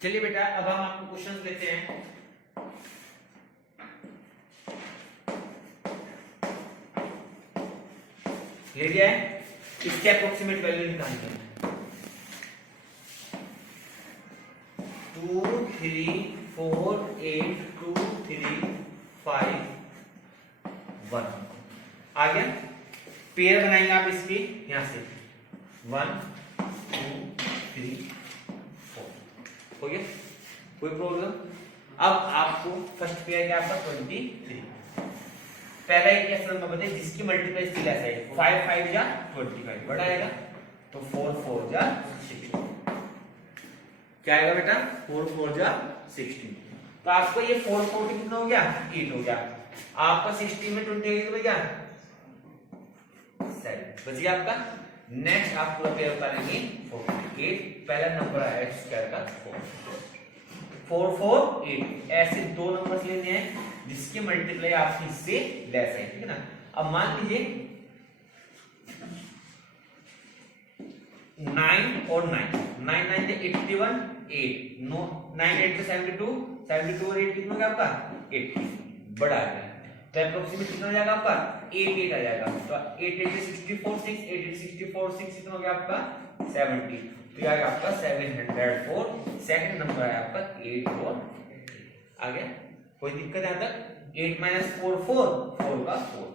चलिए बेटा अब हम आपको क्वेश्चन देते हैं। ले लिया है, इसके अप्रोक्सीमेट वैल्यू निकालनी है। 2 3 4 8 2 3 5 1 आ गया। पेयर बनाएंगे आप इसकी यहां से 1 2 3 4 हो गया, कोई प्रॉब्लम। अब आपको फर्स्ट पेयर क्या आपका 23। पहला एक ऐसा नंबर बताइए जिसकी मल्टीप्लाई स्टिल ऐसा है 5 5 या 25 बड़ा आएगा तो 4 4 या 16 क्या आएगा बेटा 4 4 या 16। तो आपको ये 4 4 कितना हो गया 8 हो गया, आपका 16 में 28 हो गया 7 बच गया आपका। नेक्स्ट आप पूरा पेयर उतारेंगे 48, पहला नंबर आया स्क्वायर का 4 4 8। ऐसे दो नंबर्स लेने हैं जिसकी मल्टीप्लाई आपकी इससे लेस है, ठीक है ना। अब मान लीजिए 9 और 9 9 9 से 81 8 9 9 8 से 72 72 और 8 कितना हो गया आपका 80 बड़ा आ गया। तो अप्रोक्सीमेट कितना हो जाएगा आपका 8 8 आ जाएगा। तो 8 8 से 64 6 8 8 64 6 कितना हो गया आपका 70। तो ये आ गया आपका 704। सेकंड नंबर है आपका 8 और आ गया, कोई दिक्कत है यहां तक। 8 माइनस 4 4 4 का 4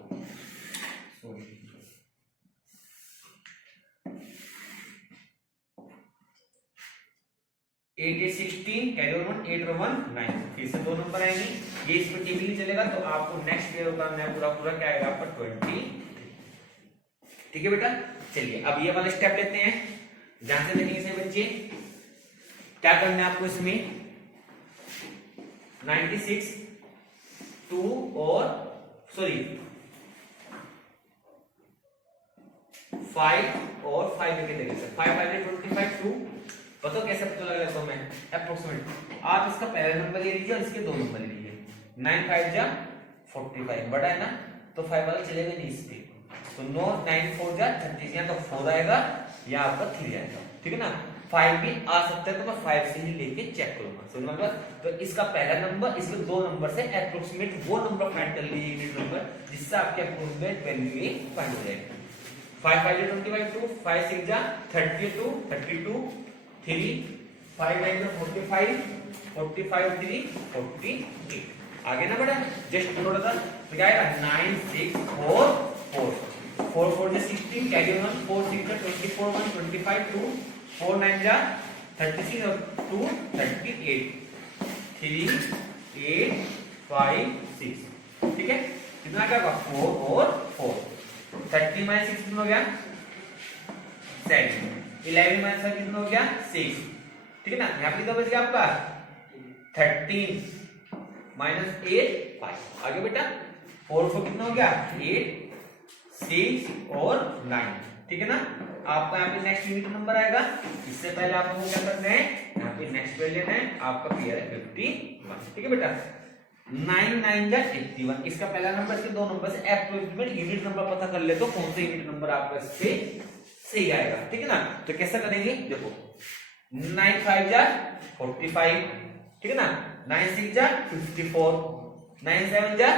8 8 16 कैरी ऑन 8 और 1 9। फिर से दो नंबर आएंगे, ये इसमें टेबल नहीं चलेगा तो आपको नेक्स्ट पेयर उतारना है पूरा पूरा क्या आएगा आपका 20। ठीक है बेटा। चलिए अब ये वाला स्टेप लेते हैं, ध्यान से देखेंगे इसे बच्चे। क्या करना है आपको इसमें 96 2 और सॉरी 5 और 5 लेके देखेंगे 5 5 25 2 बताओ कैसे पता लगा तो मैं अप्रोक्सीमेट। आप इसका पहला नंबर ले लीजिए और इसके दो नंबर ले लीजिए। 9 5 जा 45 बड़ा है ना, तो 5 वाला चलेगा नहीं इस पे, तो 9 9 4 जा 36 या तो 4 आएगा या आपका 3 आएगा, ठीक है ना। 5 भी आ सकता है तो मैं 5 से ही लेके चेक करूंगा, समझ में। तो इसका पहला नंबर इसके दो नंबर से अप्रोक्सीमेट वो नंबर फाइंड कर लीजिए यूनिट नंबर जिससे आपके अप्रोक्सीमेट वैल्यू फाइंड हो जाएगा। 5 5 25 2 5 6 जा 32 32 3 5 9 45 45 3 48 आगे ना बड़ा जस्ट थोड़ा सा तो क्या आएगा 9 6 4 4 4 4 जा 16 कैरी ऑन 4 6 जा 24 1 25 2 4 9 जा 36 और 2 38 3 8 5 6 ठीक है। कितना क्या होगा 4 और 4 30 माइनस 6 कितना हो गया 7 11 माइनस 5 कितना हो गया 6, ठीक है ना। यहाँ पे कितना बच गया आपका 13 माइनस 8 5 आगे बेटा 4 4 कितना हो गया 8 6 और 9, ठीक है ना। आपका यहाँ पे नेक्स्ट यूनिट नंबर आएगा, इससे पहले आप लोगों को क्या करना है यहाँ पे नेक्स्ट पेयर लेना है, आपका पेयर है 51, ठीक है बेटा। 9 9 जा 81 इसका पहला नंबर इसके दो नंबर से एप्रोक्सीमेट यूनिट नंबर पता कर ले तो कौन सा यूनिट नंबर आपका इससे सही आएगा, ठीक है ना। तो कैसा करेंगे देखो 9 5 जा 45, ठीक है ना। 9 6 जा 54 9 7 जा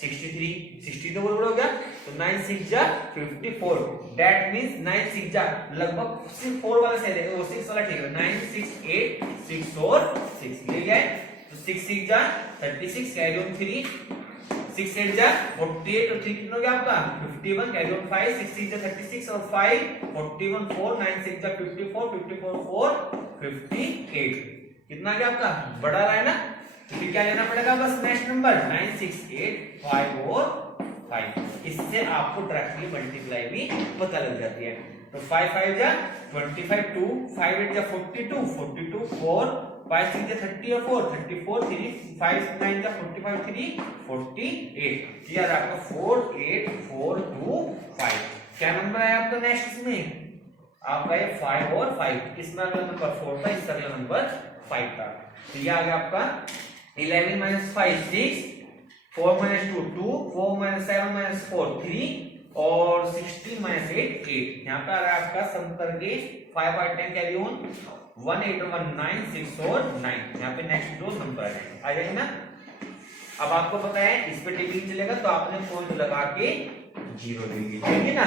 63 60 तो बड़ा हो गया, तो 9 6 जा 54 दैट मींस 9 6 जा लगभग सिर्फ 4 वाला सही है और 6 वाला ठीक है। 9 6 8 6 और 6 ले गए, तो 6 6 जा 36 कैरी ऑन 3 6 8 जा 48 और 3 कितना हो गया आपका 51 कैरी ऑन 5 6 6 जा 36 और 5 41 4 9 6 जा 54 54 4 58 कितना आ गया आपका बड़ा रहा है ना। तो क्या लेना पड़ेगा बस नेक्स्ट नंबर 9 6 8 5 और 5, इससे आपको डायरेक्टली मल्टीप्लाई भी पता लग जाती है। तो 5 5 जा 25 2 5 8 जा 42 42 4 5 6 जा 30 और 4 34 3 5 9 जा 45 3 48 यार आपका 4 8 4 2 5 क्या नंबर है आपका नेक्स्ट इसमें आपका ये 5 और 5, इसमें अगला नंबर 4 था, इसका अगला नंबर 5 था। तो ये आ गया आपका 11 minus 5 6 4 minus 2 2 4 minus 7 minus 4 3 और 16 minus 8 8। यहाँ पे आ रहा है आपका सम करके 5 और 10 कैरी ऑन 18196 और 9, यहाँ पे नेक्स्ट दो नंबर आ जाएंगे ना। अब आपको पता है इस पे टेबल चलेगा तो आपने पॉइंट लगा के 0 देंगे, ठीक है ना।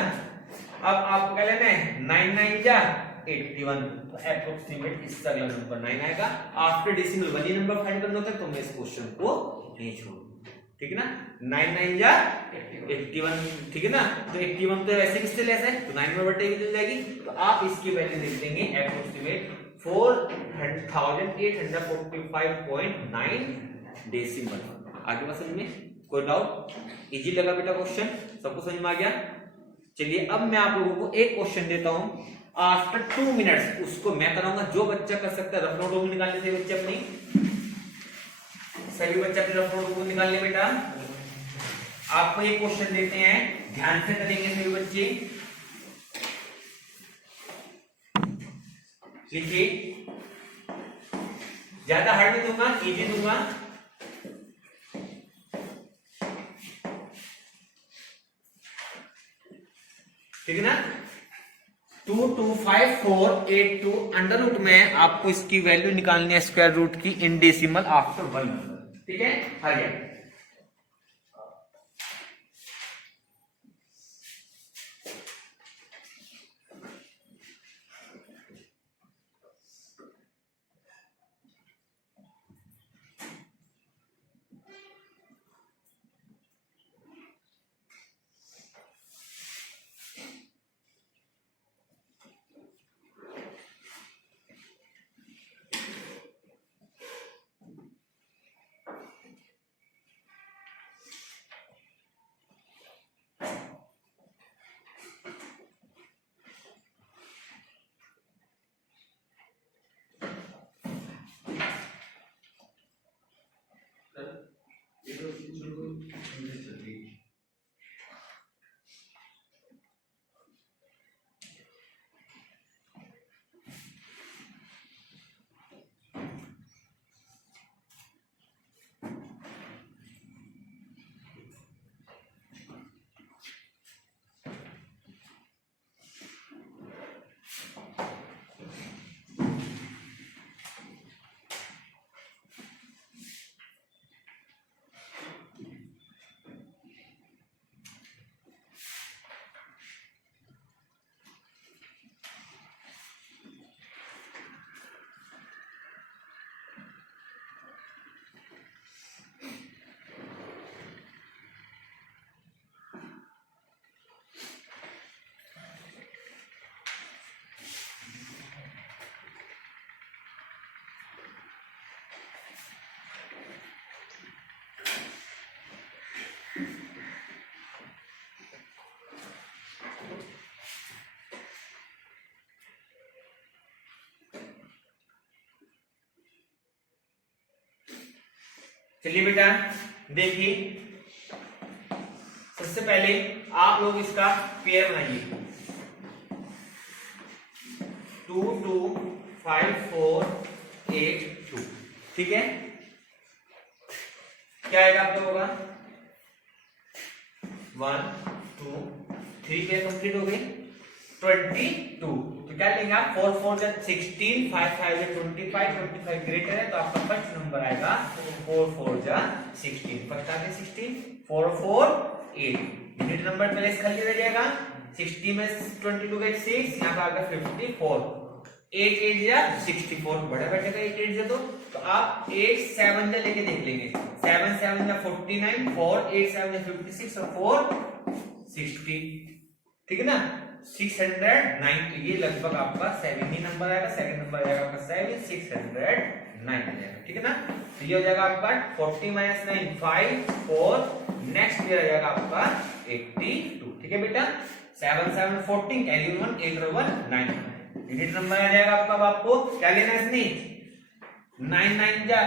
अब आपको क्या लेना है 9 9 जा 81, तो अप्रोक्सीमेट इसका अगला नंबर 9 आएगा। आफ्टर डेसिमल वही नंबर फाइंड करना होता है, तो मैं इस क्वेश्चन को नहीं छोड़ूंगा, ठीक है ना। 9 9 जा 81, ठीक है ना। तो 81 तो वैसे किससे लेस है, तो 9 में बटे चल जाएगी, तो आप इसकी वैल्यू लिख देंगे अप्रोक्सीमेट 4845.9 डेसिमल। आगे बात समझ में, कोई डाउट? इजी लगा बेटा क्वेश्चन, सबको समझ में आ गया। चलिए अब मैं आप लोगों को एक क्वेश्चन देता हूं आफ्टर 2 मिनट्स, उसको मैं कराऊंगा। जो बच्चा कर सकता है रफ नोट निकालने से बच्चे अपनी, सभी बच्चे अपने रफ नोट निकाल ले बेटा। आपको एक क्वेश्चन देते हैं, ध्यान से करेंगे सभी बच्चे, लिखिए। ज्यादा हार्ड नहीं दूंगा, इजी दूंगा। ठीक है ना। 22548 अंडर रूट में आपको इसकी वैल्यू निकालनी है स्क्वायर रूट की इन डेसिमल आफ्टर 1 नंबर, ठीक है। आ गया। चलिए बेटा देखिए, सबसे पहले आप लोग इसका पेयर बनाइए। 2 2 5 4 8 2, ठीक है। क्या आएगा आप लोगों का 1 2 3 पेयर कंप्लीट हो गए। 22, तो क्या लेंगे आप 4 4 जा 16, 5 5 जा 25, 25 ग्रेटर है तो आपका फर्स्ट नंबर आएगा 4 4 जा 16। फर्स्ट आ गया 16, 4 4 8, यूनिट नंबर पहले खाली रह जाएगा। 60 में 22 का 6, यहाँ पे आ गया 54, 8 8 जा 64, बड़ा बैठेगा 8 8 जा, तो आप 8 7 जा लेके देख लेंगे। 7 7 जा 49, 4 8 7 जा 56 और 4 60, ठीक है ना। 690, ये लगभग आपका 7 ही नंबर आएगा। सेकंड नंबर आएगा आपका 7, 609 आ जाएगा, ठीक है ना। तो ये हो जाएगा आपका 40 - 9 5 4, नेक्स्ट ये आ जाएगा आपका 82, ठीक है बेटा। 7 7 14, कैरी 1 8 1 9, यूनिट नंबर आ जाएगा आपका। अब आपको क्या लेना है इसमें 9 9 जा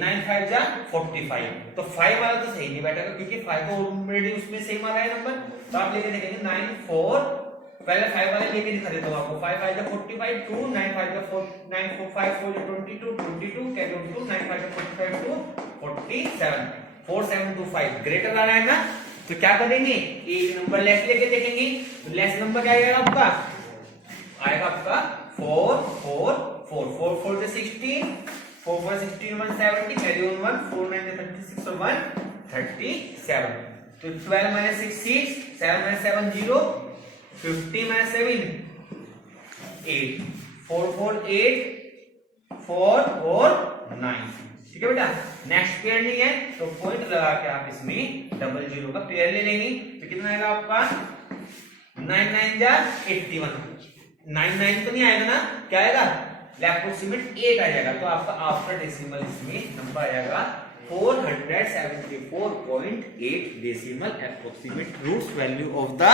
9 5 जा 45, तो 5 वाला तो सही नहीं बैठेगा क्योंकि 5 तो ऑलरेडी उसमें सेम आ रहा है नंबर, तो आप लेके देखेंगे 9 4, पहले 5 वाले लेके दिखा देता हूं आपको। 5 5 जा 45 2, 9 5 जा 4 9 4 5 4 जा 22 22, कैरी 2 9 5 जा 45 2 47, 4 7 2 5 ग्रेटर आ रहा है ना, तो क्या करेंगे एक नंबर लेस लेके देखेंगे। तो लेस नंबर क्या आएगा आपका, आएगा आपका 4 4 4 4 4 से 16, 4 4 16 1 70, कैरी ऑन 1, 4 9 36 और 1 37। तो 12 माइनस 6 6, 7 माइनस 7 0, 50 माइनस 7 8, 4 4 8, 4 और 9। ठीक है बेटा, नेक्स्ट पेयर नहीं है तो पॉइंट लगा के आप इसमें डबल जीरो का पेयर ले लेंगे। तो कितना आएगा आपका 9 9 जा 81, 9 9 तो नहीं आएगा ना, क्या आएगा अप्रोक्सीमेट 8 आ जाएगा। तो आपका आफ्टर डेसिमल इसमें नंबर आएगा 474.8 decimal approximate roots value of the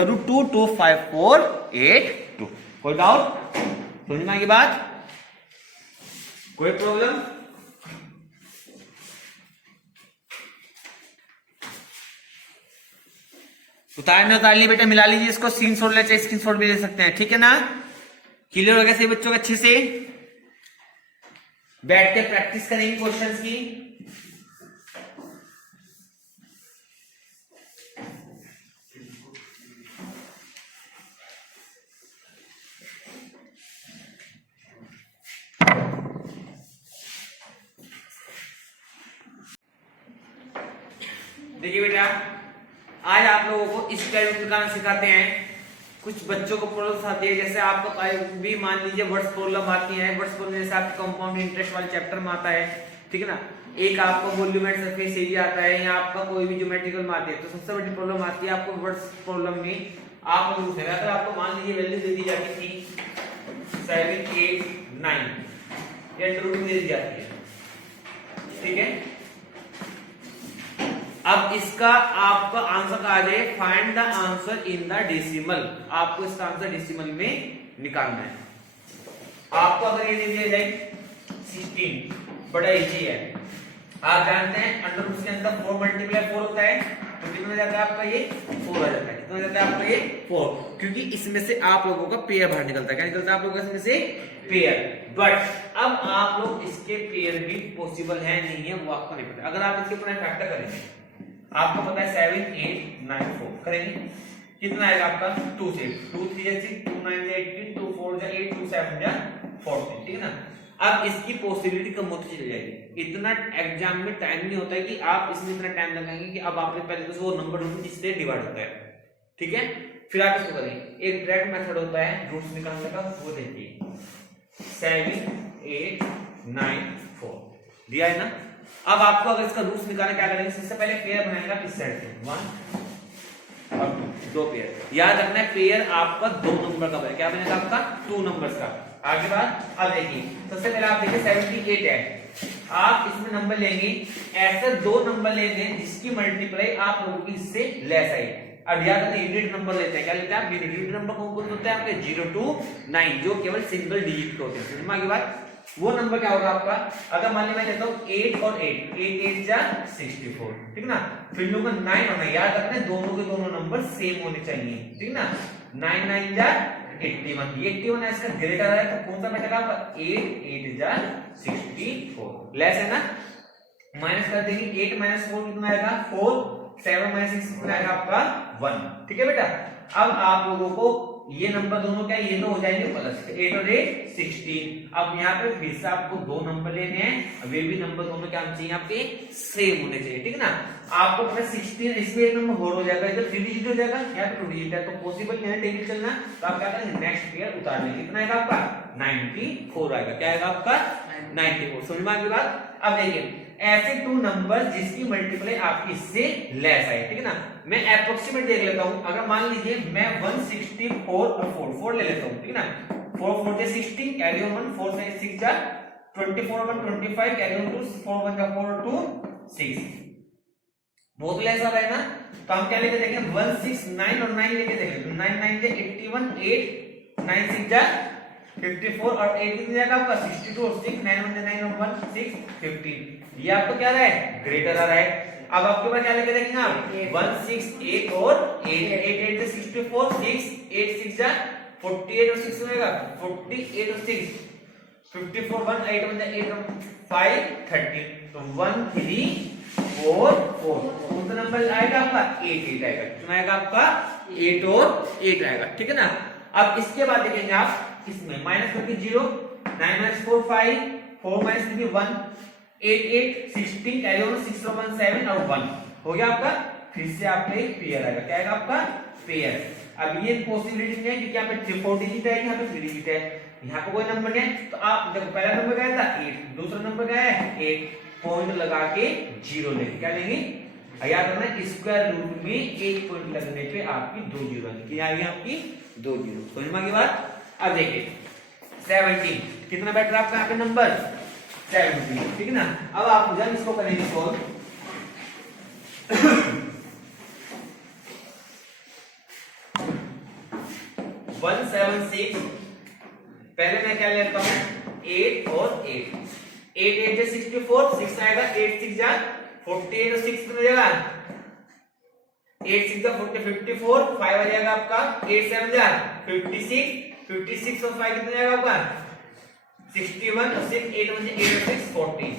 √22548 कोई डाउट, समझ में आएगी बात, कोई प्रॉब्लम? उतारने उतार ली बेटा, मिला लीजिए इसको, स्क्रीनशॉट ले चाहिए स्क्रीनशॉट भी ले सकते हैं। ठीक है ना, क्लियर हो गया सही बच्चों को? अच्छे से बैठ के प्रैक्टिस करेंगे क्वेश्चंस की। देखिए बेटा, आज आप लोगों को इस कैलकुलेट निकालना सिखाते हैं। कुछ बच्चों को प्रॉब्लम्स आती है, जैसे आपको भी मान लीजिए वर्ड्स प्रॉब्लम आती है। वर्ड्स प्रॉब्लम जैसे आपके कंपाउंड इंटरेस्ट वाले चैप्टर में आता है, ठीक है ना। एक आपका वॉल्यूम एंड सरफेस एरिया आता है, या आपका कोई भी ज्योमेट्रिकल में आती है। तो सबसे बड़ी प्रॉब्लम आती है आपको वर्ड्स प्रॉब्लम में, आप लोग अगर आपको मान लीजिए वैल्यू दे दी जाती थी 7 8 9 या रूट दे दी जाती है, ठीक है। अब इसका आपका आंसर आ जाए, find the answer in the decimal. आपको इसका आंसर डेसिमल में निकालना है। आपको अगर ये दे दिया जाए 16, बड़ा इजी है, आप जानते हैं अंडर रूट के अंदर 4 मल्टीप्लाई 4 होता है, तो कितना हो जाता है आपका ये 4 आ जाता है। कितना हो जाता है आपका ये 4, क्योंकि इसमें से आप लोगों का पेयर बाहर निकलता है। क्या निकलता है आप लोगों का इसमें से? पेयर। बट अब आप लोग इसके पेयर भी पॉसिबल है नहीं है वो आपको नहीं पता। अगर आप इसके ऊपर फैक्टर करेंगे, आपको पता है 7 8 9 4 करेंगे, कितना आएगा आपका 2 से 2 3 6 2 9 18 2 4 8 2 7 14, ठीक है ना। अब इसकी पॉसिबिलिटी कम होती चली जाएगी। इतना एग्जाम में टाइम नहीं होता है कि आप इसमें इतना टाइम लगाएंगे कि अब आपने पहले तो वो नंबर ढूंढना जिससे डिवाइड होता है, ठीक है। फिर आप इसको करेंगे। एक डायरेक्ट मेथड होता है रूट्स निकालने का, वो देखिए 7 8 9 4 दिया है ना। अब आपको अगर इसका रूट्स निकालना क्या करेंगे, सबसे पहले पेयर बनाएगा इस साइड से 1 और 2 पेयर। याद रखना है पेयर आपका 2 नंबर का बनेगा। क्या बनेगा आपका 2 नंबर्स का। आगे बात, अब देखिए सबसे पहले आप देखिए 78 है, आप इसमें नंबर लेंगे, ऐसे 2 नंबर लेंगे जिसकी मल्टीप्लाई आप लोगों की इससे लेस आई। अब याद रखना यूनिट नंबर लेते हैं, क्या लेते हैं आप? यूनिट नंबर कौन कौन होते हैं आपके? 0 to 9, जो केवल सिंगल डिजिट के होते हैं। समझ में आ गई बात? वो नंबर क्या होगा आपका? अगर मान लीजिए मैं लेता हूं 8 और 8 8 8 जा 64, ठीक है ना। फिर लोग 9 होना, याद रखना दोनों के दोनों नंबर सेम होने चाहिए, ठीक है ना। 9 9 जा 81, ये 81 है, इसका ग्रेटर है तो कौन सा बचेगा आपका? 8 8 जा 64, लेस है ना। माइनस कर देंगे, 8 माइनस 4 कितना आएगा? 4, 7 माइनस 6 कितना आएगा आपका? 1, ठीक है बेटा। अब आप लोगों को ये नंबर दोनों क्या है, ये तो हो जाएंगे प्लस 8 और 8 16। अब यहाँ पे फिर से आपको 2 नंबर लेने हैं, वे भी नंबर दोनों क्या चाहिए आपके? सेम होने चाहिए, ठीक है ना। आपको पता 16, इसमें एक नंबर और हो जाएगा, इधर 3 डिजिट हो जाएगा, यहाँ पे 2 डिजिट है, तो पॉसिबल नहीं है टेबल चलना। तो आप क्या करेंगे, नेक्स्ट पेयर उतार लेंगे। कितना आएगा आपका? 94 आएगा। क्या आएगा आपका? 94। समझ में आ गई बात? अब देखिए ऐसे 2 नंबर जिसकी मल्टीप्लाई आपकी इससे लेस आई, ठीक है ना। मैं एप्रोक्सीमेट देख लेता हूं। अगर मान लीजिए मैं 164 और 4 ले लेता हूं, ठीक है ना। 4 4 से 16, कैरी ऑन 1, 4 से 6 जा 24 1 25, कैरी ऑन 2, 4 1 जा 4 2 6, बहुत लेस आ रहा है ना। तो हम क्या लेके देखेंगे? 1 6 9 और 9 लेके देखेंगे। तो 9 9 से 81, 8 9 6 जा 54 और 8 कितने जाएगा आपका? 62 और 6 9 1 9 और 1 6 15। ये आपको क्या रहा है? ग्रेटर आ रहा है। अब आपके पास क्या लेके देखेंगे आप? 1 6 8 और 8 8 8 से 64, 6 8 6 जा 48 और 6 होएगा 48 और 6 54 1 8 1 8 5 13। तो 1 3 4 4 कौन सा नंबर आएगा आपका? 8 8 आएगा। कितना आएगा आपका? 8 और 8 आएगा, ठीक है ना। अब इसके बाद देखेंगे आप इसमें माइनस करके 0 9 minus 4 5, 4 minus 3 1, 8 8 16, कैरी ऑन 6 और 1 7 और 1 हो गया आपका। फिर से आपका एक पेयर आएगा, क्या आएगा आपका पेयर। अब ये पॉसिबिलिटी नहीं है क्योंकि यहाँ पे 4 डिजिट है, यहाँ पे 3 डिजिट है, यहाँ पे कोई नंबर नहीं है, तो आप देखो पहला नंबर गया था 8, दूसरा नंबर गया है 8, पॉइंट लगा के 0 लेंगे, क्या लेंगे याद रखना स्क्वायर रूट में एक पॉइंट लगने पे आपकी 2 जीरो आएगी, क्या आएगी आपकी 2 जीरो। समझ में आ गई बात। अब देखिए 17 कितना बैठ रहा है आपका यहाँ पे नंबर 17, ठीक है ना। अब आप जब इसको करेंगे सॉल्व 176, पहले मैं क्या लेता हूं 8 और 8, 8 8 से 64, 6 आएगा, 8 6 जा 48 और 6 कितना जाएगा 8 6 जा 40 54, 5 आ जाएगा आपका, 8 7 जा 56, 56 और 5 कितना जाएगा आपका 61 और 6 8 1 8 और 6 14।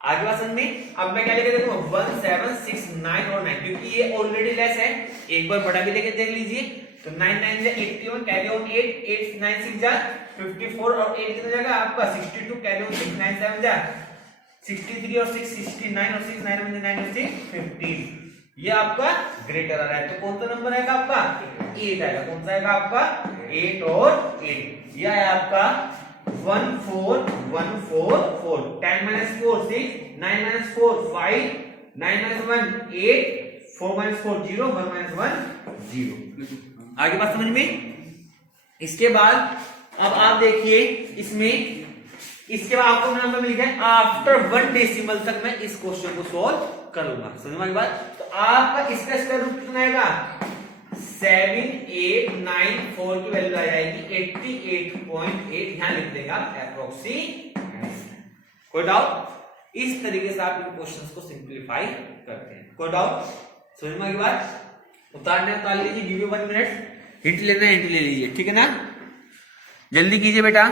आगे बात समझ में। अब मैं क्या लेके देखूं 1 7 6 9 और 9, क्योंकि ये ऑलरेडी लेस है, एक बार बड़ा भी लेके देख लीजिए। तो 9 9 जा 81, कैरी ऑन 8, 8 9 6 जा 54 और 8 कितना जाएगा आपका 62, कैरी ऑन 6 9 7 जा 63 और 6 69 और 6 9 1 9 और 6 15। ये आपका ग्रेटर आ रहा है, तो कौन सा नंबर आएगा आपका 8 आएगा। कौन सा आएगा आपका 8 और 8। यह है आपका 1 4 1 4 4, 10 minus 4 6, 9 minus 4 5, 9 minus 1 8, 4 minus 4 0, 1 minus 1 0। आगे बात समझ में। इसके बाद अब आप देखिए इसमें, इसके बाद आपको नंबर मिल गया, आफ्टर 1 डेसिमल तक मैं इस क्वेश्चन को सॉल्व करूंगा। समझ में बात। तो आपका इसका स्क्वायर रूट कितना आएगा 7 8 9 4 की वैल्यू आ जाएगी 88.8, यहां लिख देंगे आप अप्रोक्सीमेट। कोई डाउट। इस तरीके से आप इन क्वेश्चंस को सिंपलीफाई करते हैं। कोई डाउट समझ में आ गई बात। उतारने उतार लीजिए, गिव यू 1 मिनट, हिंट लेना है हिंट ले लीजिए, ठीक है ना, जल्दी कीजिए बेटा।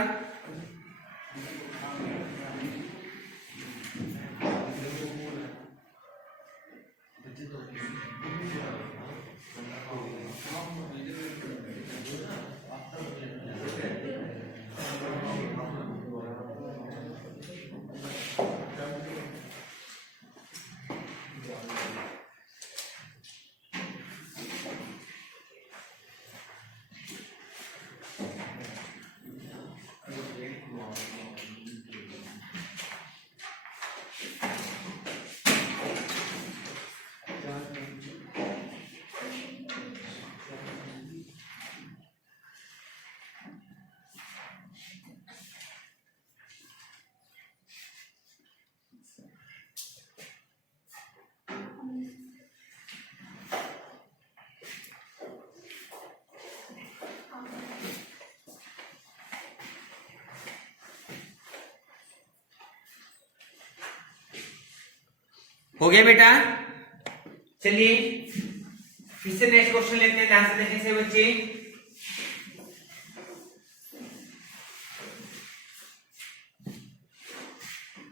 हो गया बेटा। चलिए फिर से नेक्स्ट क्वेश्चन लेते हैं, ध्यान से देखिए से बच्चे।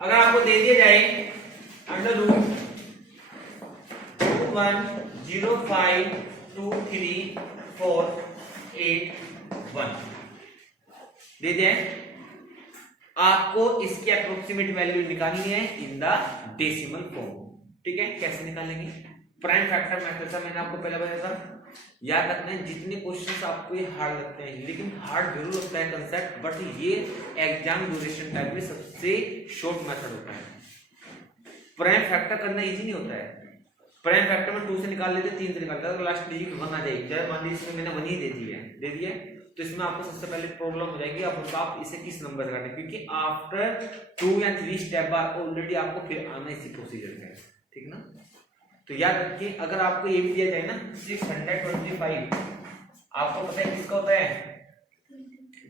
अगर आपको दे दिया जाए अंडर रूट 21052348 दे दें, आपको इसकी अप्रोक्सीमेट वैल्यू निकालनी है इन द डेसिमल फॉर्म। ठीक है, कैसे निकालेंगे? प्राइम फैक्टर मेथड से मैंने आपको पहले बताया था। याद रखना है जितने क्वेश्चंस आपको ये हार्ड लगते हैं, लेकिन हार्ड जरूर होता है कंसेप्ट, बट ये एग्जाम ड्यूरेशन टाइप में सबसे शॉर्ट मेथड होता है। प्राइम फैक्टर करना इजी नहीं होता है। प्राइम फैक्टर में 2 से निकाल लेते, 3 से निकाल लेते, तो लास्ट डिजिट 1 आ जाएगी। चाहे मान लीजिए इसमें मैंने 1 ही दे दिया है, तो इसमें आपको सबसे पहले प्रॉब्लम हो जाएगी, आप इसे किस नंबर से काटें, क्योंकि आफ्टर 2 या 3 स्टेप बाद ऑलरेडी आपको फिर आना इसी प्रोसीजर का है। ठीक ना, तो याद रखिए अगर आपको ये भी दिया जाए ना 625, आपको पता है किसका होता है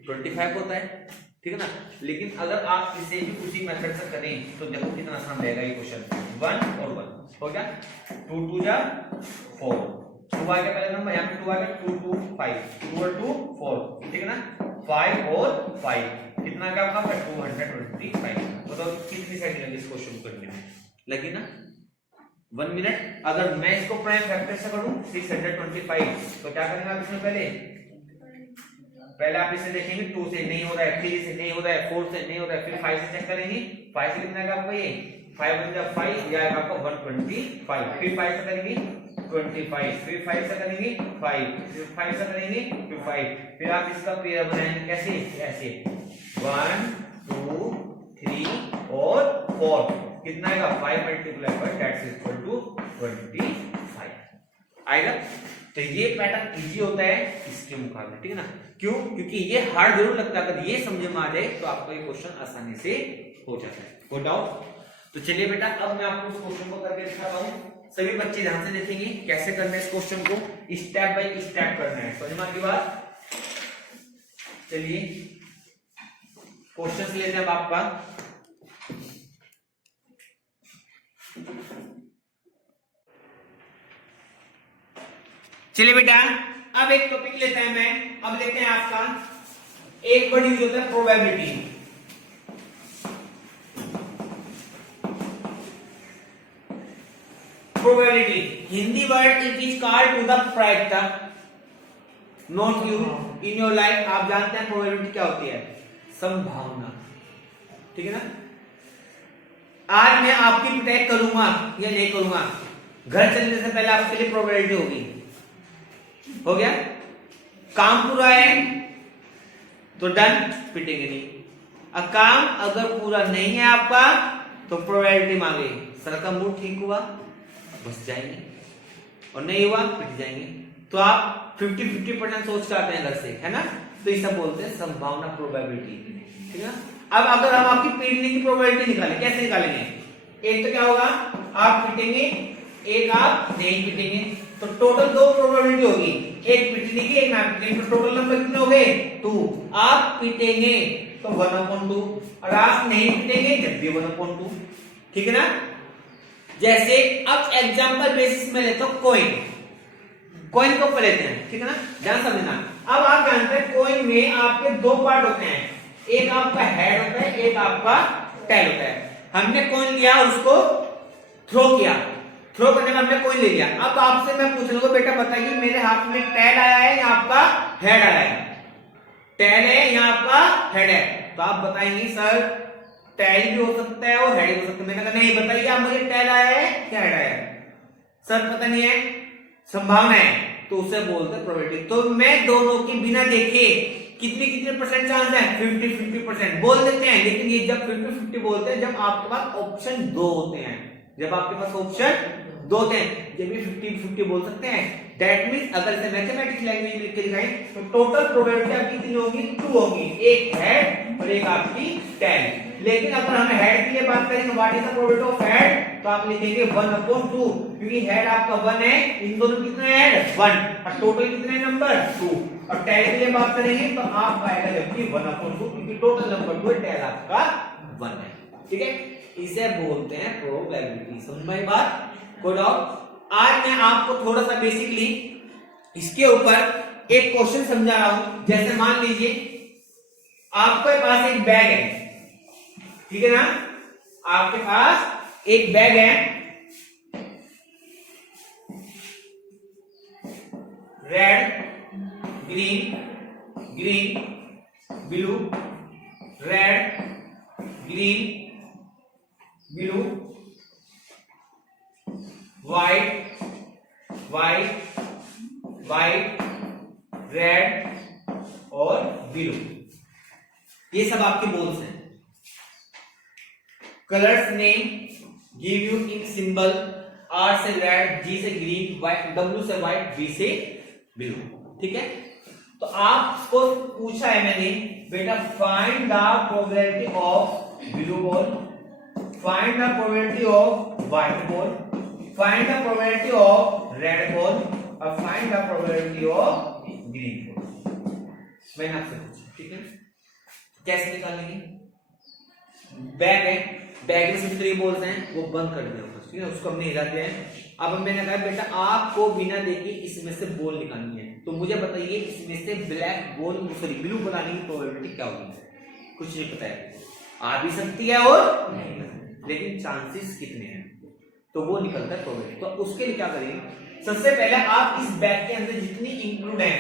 25 होता है, ठीक है ना। लेकिन अगर आप इसे भी उसी मेथड से करें तो देखो कितना आसान रहेगा ये क्वेश्चन। 1 और 1 हो गया, 2 2 जा 4, 2 आ गया पहले नंबर, यहाँ पे 2 आ गया, 2 2 5, 2 और 2 4, ठीक है ना। 5 और 5 कितना क्या होगा 225। बताओ कितनी सेकंड लगे इस क्वेश्चन को करने में? लगी ना 1 मिनट। अगर मैं इसको प्राइम फैक्टर से करूं 625, तो क्या करेंगे आप इसमें पहले पहले आप इसे देखेंगे 2 से नहीं हो रहा है, 3 से नहीं हो रहा है, 4 से नहीं हो रहा है, फिर 5 से चेक करेंगे। 5 से कितना आएगा आपका ये 5 बन जाएगा 5, ये आएगा आपका 125। फिर 5 से करेंगे 25, फिर 5 से करेंगे 5, फिर 5 से करेंगे फिर 5, फिर आप इसका पेयर बनाएंगे कैसे, ऐसे 1 2 3 और 4, कितना आएगा 5 multiply by that's equal to 25 आएगा। तो ये पैटर्न इजी होता है इसके मुकाबले, ठीक है ना। क्यों? क्योंकि ये हार्ड जरूर लगता है, अगर ये समझ में आ जाए तो आपका ये क्वेश्चन आसानी से हो जाता है। हो डाउट? तो चलिए बेटा अब मैं आपको इस क्वेश्चन को करके दिखाता हूँ। सभी बच्चे ध्यान से देखेंगे कैसे करना है इस क्वेश्चन को, स्टेप बाय स्टेप करना है। समझ में आ गई बात? चलिए क्वेश्चन लेते हैं अब आपका। चलिए बेटा अब एक टॉपिक लेते हैं मैं, अब लेते हैं आपका एक वर्ड यूज होता है probability. Probability Hindi word it is called to the fact not you in your life. आप जानते हैं प्रोबेबिलिटी क्या होती है? संभावना, ठीक है ना। आज मैं आपकी पिटाई करूंगा या नहीं करूंगा, घर चलने से पहले आपके लिए प्रोबेबिलिटी होगी। हो गया काम पूरा है तो डन, पिटेंगे नहीं। अब काम अगर पूरा नहीं है आपका तो प्रोबेबिलिटी मांगे, सर का मूड ठीक हुआ बस जाएंगे और नहीं हुआ पिट जाएंगे। तो आप 50-50% सोच के आते हैं घर से, है ना। तो इसे बोलते हैं संभावना, प्रोबेबिलिटी, ठीक है ना। अब अगर हम आपकी पीटने की प्रोबेबिलिटी निकालें, कैसे निकालेंगे? एक तो क्या होगा आप पिटेंगे, एक आप नहीं पिटेंगे, तो टोटल 2 प्रोबेबिलिटी होगी, एक पिटने की एक ना पिटने की। तो टोटल नंबर कितने हो गए 2। आप पिटेंगे तो 1/2 और आप नहीं पिटेंगे जब भी 1/2, ठीक है ना। जैसे अब एग्जांपल बेसिस में लेता हूं कॉइन को ऊपर लेते हैं, ठीक है ना, ध्यान समझना। अब आप जानते हैं कॉइन में आपके 2 पार्ट होते हैं, एक आपका हेड होता है, एक आपका टेल होता है। हमने कॉइन लिया और उसको थ्रो किया, थ्रो करने में हमने कॉइन ले लिया। अब आपसे मैं पूछ लूंगा बेटा बताइए मेरे हाथ में टेल आया है या आपका हेड आया है? टेल है या आपका हेड है? तो आप बताएंगे सर टेल भी हो सकता है और हेड भी हो सकता है। मैंने कहा नहीं, बताइए आप मुझे टेल आया है क्या हेड आया है? सर पता नहीं है, संभावना है, तो उसे बोलते हैं प्रोबेबिलिटी। तो मैं दोनों की बिना देखे कितने परसेंट चांस है? 50-50% बोल देते हैं। लेकिन ये जब 50-50 बोलते हैं जब आपके पास ऑप्शन 2 होते हैं, जब आपके पास ऑप्शन 2 होते हैं जब भी 50-50 बोल सकते हैं। दैट मींस अगर से मैथमेटिक्स लैंग्वेज में लिख के दिखाएं तो टोटल प्रोबेबिलिटी आपकी कितनी होगी? 2 होगी, एक हेड और एक आपकी टेल। लेकिन अगर हम हेड के लिए बात करेंगे what is the probability of head, तो आप लिखेंगे 1/2, क्योंकि हेड आपका 1 है, इन दोनों कितने हेड 1 और टोटल कितने नंबर 2। और टेल के लिए बात करेंगे तो आप आएगा जबकि 1/2, क्योंकि टोटल नंबर 2 है, टेल आपका 1 है, ठीक है। इसे बोलते हैं प्रोबेबिलिटी। समझ में आई बात? कोई डाउट? आज मैं आपको थोड़ा सा बेसिकली इसके ऊपर एक क्वेश्चन समझा रहा हूं। जैसे मान लीजिए आपके पास एक बैग है, ठीक है ना, आपके पास एक बैग है, red green blue, red green blue, white red और ब्लू, ये सब आपके बोल्स हैं। Colours name give you in symbol, R से रेड, जी से ग्रीन, डब्ल्यू से व्हाइट, बी से ब्लू, ठीक है। तो आपको पूछा है मैंने बेटा find the probability of blue ball, find the probability of white ball, find the probability of red ball और find the probability of green ball. मैंने आपसे पूछा, ठीक है। कैसे निकालेंगे? बैग है, बैग में से 3 बॉल्स हैं, वो बंद कर दिया, ठीक है, उसको हमने हिला दिया है। अब मैंने कहा बेटा आपको बिना देखे इसमें से बॉल निकालनी है, तो मुझे बताइए इसमें से ब्लैक बॉल सॉरी ब्लू बनाने की प्रोबेबिलिटी क्या होगी? कुछ नहीं पता है, आ भी सकती है और नहीं, लेकिन चांसेस कितने हैं, तो वो निकलता है प्रोबेबिलिटी। तो उसके लिए क्या करेंगे? सबसे पहले आप इस बैग के अंदर जितनी इंक्लूड है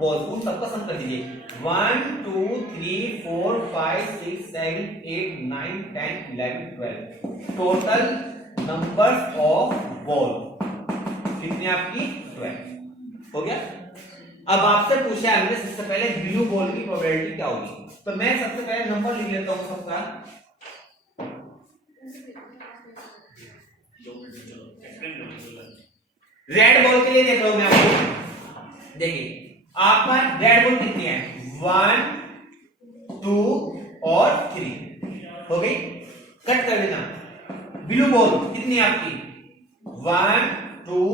बॉल, उन सबका सम कर दीजिए। 1 2 3 4 5 6 7 8 9 10 11 12 टोटल नंबर्स ऑफ बॉल कितनी आपकी 12 हो गया। अब आपसे पूछा हमने सबसे पहले ब्लू बॉल की प्रोबेबिलिटी क्या होगी, तो मैं सबसे पहले नंबर लिख लेता हूं सबका। रेड बॉल के लिए देख रहा हूं मैं आपको, देखिए आपका रेड बॉल कितनी है 1 2 और 3 हो गई, कट कर देना। ब्लू बॉल कितनी है आपकी 1 2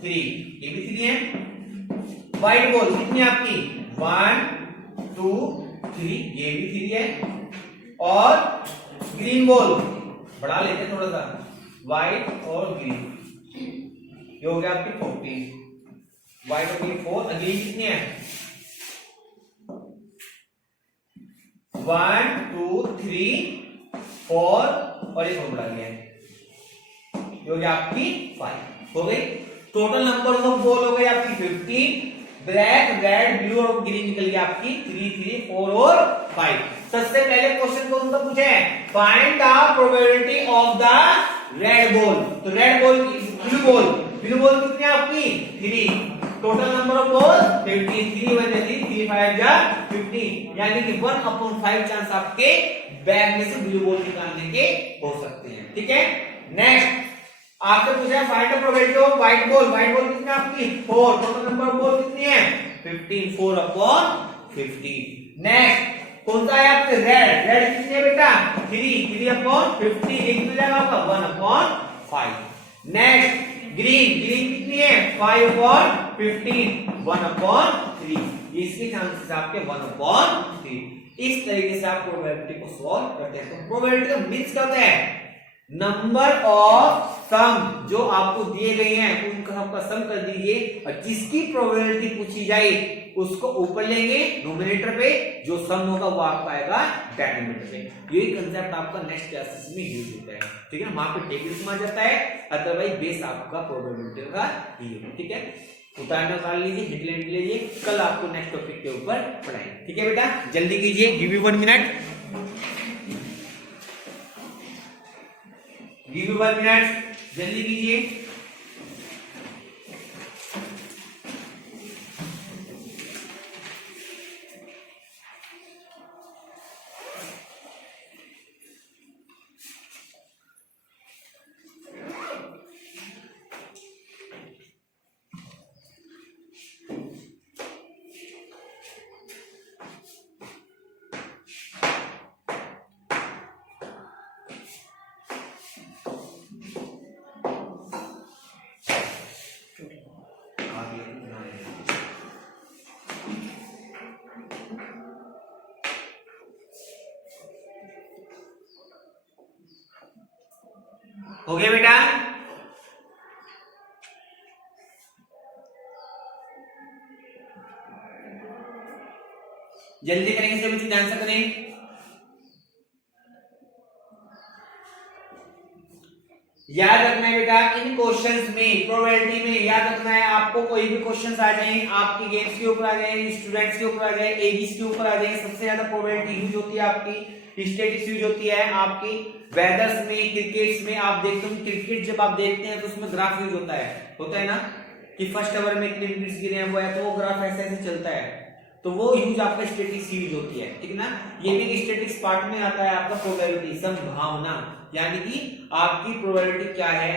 3, ये भी 3 है। व्हाइट बॉल कितनी है आपकी 1 2 3, ये भी 3 है। और ग्रीन बॉल बढ़ा लेते हैं थोड़ा सा, व्हाइट और ग्रीन, ये हो गया आपकी 14, व्हाइट और ग्रीन 4, ग्रीन कितनी है 1 2 3 4 और एक और बढ़ा लिया है, ये हो गया आपकी 5 हो गई। टोटल नंबर ऑफ बॉल हो गई आपकी 15, ब्लैक रेड ब्लू और ग्रीन निकल गया आपकी 3 3 4 और 5। सबसे पहले क्वेश्चन कौन सा पूछे है, find the probability of the red ball. तो रेड बॉल ब्लू बॉल कितनी है आपकी 3, टोटल नंबर ऑफ बॉल 50, 3 1 3 5 जा 50, यानी कि 1/5 चांस आपके बैग में से ब्लू बॉल निकालने के हो सकते हैं। ठीक है, नेक्स्ट आपसे पूछा है find the probability of white ball. White ball कितनी है आपकी 4, टोटल नंबर ऑफ बॉल कितनी है 15, 4/50। नेक्स्ट कौन सा है आपके रेड कितनी है बेटा 3/50, ये कितना जाएगा आपका 1/5। नेक्स्ट ग्रीन कितनी है 5/15, 1/3, इसके चांसेस आपके 1/3। इस तरीके से आप प्रोबेबिलिटी को सॉल्व करते हैं। तो प्रोबेबिलिटी का मीन्स क्या होता है, नंबर ऑफ सम जो आपको दिए गए हैं उनका सबका सम कर दीजिए, और जिसकी प्रोबेबिलिटी पूछी जाए उसको ऊपर लेंगे नोमिनेटर पे, जो सम होगा वो आपका आएगा डिनोमिनेटर पे। यही कंसेप्ट आपका नेक्स्ट क्लासेस में यूज होता है। ठीक है, वहां पे टेबल्स में आ जाता है, अदरवाइज बेस आपका प्रोबेबिलिटी का ही है। ठीक है, उतारना उतार लीजिए, हिट लीजिए, कल आपको नेक्स्ट टॉपिक के ऊपर पढ़ाएंगे। ठीक है बेटा, जल्दी कीजिए, give you 1 minute, give you 1 minute, जल्दी कीजिए। हो गया बेटा, जल्दी करेंगे सभी बच्चे, ध्यान से करें। याद रखना है बेटा, इन क्वेश्चंस में प्रोबेबिलिटी में याद रखना है आपको, कोई भी क्वेश्चंस आ जाए आपकी गेम्स के ऊपर आ जाए, स्टूडेंट्स के ऊपर आ जाए, एजीज के ऊपर आ जाए, सबसे ज्यादा प्रोबेबिलिटी यूज होती है आपकी स्टैटिस्टिक्स यूज होती है आपकी वेदर्स में, क्रिकेट्स में। आप देखते हो क्रिकेट जब आप देखते हैं तो उसमें ग्राफ यूज होता है ना, कि फर्स्ट ओवर में कितने विकेट्स गिरे हैं वो है, तो वो ग्राफ ऐसे ऐसे चलता है, तो वो यूज आपका स्टैटिस्टिक्स यूज होती है। ठीक ना, ये भी स्टैटिस्टिक्स पार्ट में आता है आपका प्रोबेबिलिटी, संभावना, यानी कि आपकी प्रोबेबिलिटी क्या है,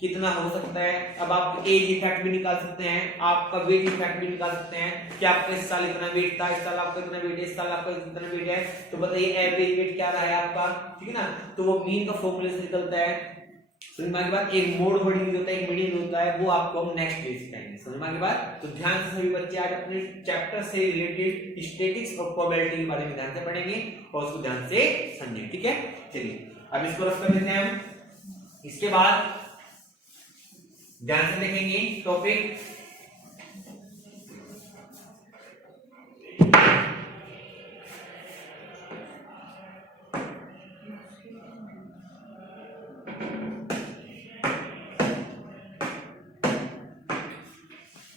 कितना हो सकता है। अब आप एज इफेक्ट भी निकाल सकते हैं, आपका वेट इफेक्ट भी निकाल सकते हैं कि आपका इस साल इतना वेट था, इस साल आपका इतना वेट है, इस साल आपका इतना वेट है, तो बताइए एवरेज वेट क्या रहा है आपका। ठीक है ना, तो वो मीन का फॉर्मूला से निकलता है। समझ में के बाद एक मोड वर्डिंग होता है, एक मीडियन होता है, वो आपको हम नेक्स्ट डे सिखाएंगे। समझ में के बाद तो ध्यान से सभी बच्चे आज अपने चैप्टर से रिलेटेड स्टैटिस्टिक्स और प्रोबेबिलिटी के बारे में ध्यान से पढ़ेंगे और उसको ध्यान से समझेंगे। ठीक है, चलिए अब इसको रफ कर लेते हैं हम। इसके बाद ध्यान से देखेंगे टॉपिक